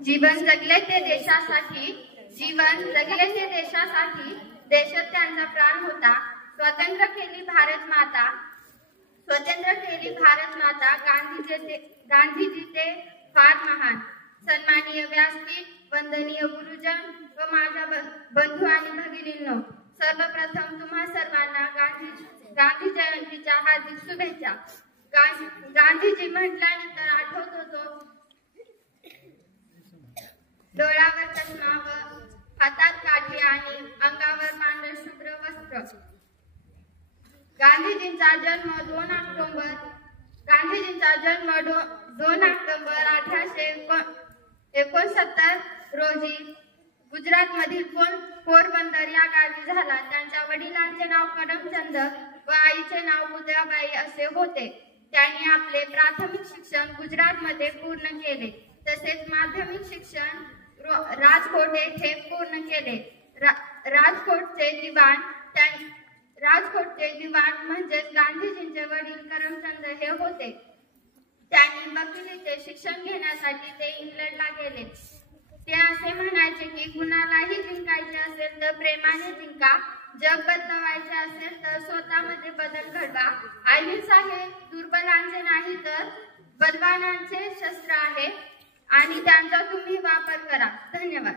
जीवन जगले ते देशासाठी, जीवन जगले ते देशासाठी, देशात त्यांचा प्राण होता। स्वतंत्र केली भारत माता, स्वतंत्र केली भारत माता। गांधीजी ते फार महान। सन्माननीय व्यासपीठ, वंदनीय गुरुजन व माझ्या बंधू आणि भगिनींनो, सर्वप्रथम तुम्हा सर्वांना गांधी जयंतीच्या हार्दिक शुभेच्छा। गांधीजी म्हटल्यानंतर आठवत होतो डोळ्यावर चष्मा व हातात काठी आणि अंगावर पांढरे शुभ्र वस्त्र। गांधीजींचा जन्म 2 ऑक्टोबर 1869 रोजी गुजरात मधील पोरबंदर या गावी झाला। त्यांच्या वडिलांचे नाव करमचंद व आईचे नाव उदयाबाई असे होते। त्यांनी आपले प्राथमिक शिक्षण गुजरात मध्ये पूर्ण केले, तसेच माध्यमिक शिक्षण राजकोट येथे पूर्ण केले। राजकोटचे दिवाण म्हणजेच गांधीजींचे वडील करमचंद हे होते। त्यांनी वकिलीचे शिक्षण घेण्यासाठी ते इंग्लंडला गेले। ते असे म्हणायचे की कुणालाही जिंकायचे असेल तर प्रेमाने जिंका, जग बदलवायचे असेल तर स्वतःमध्ये बदल घडवा। अहिंसा हे दुर्बलांचे नाही तर बलवानांचे शस्त्र आहे आणि त्यांचा तुम्ही वापर करा। धन्यवाद।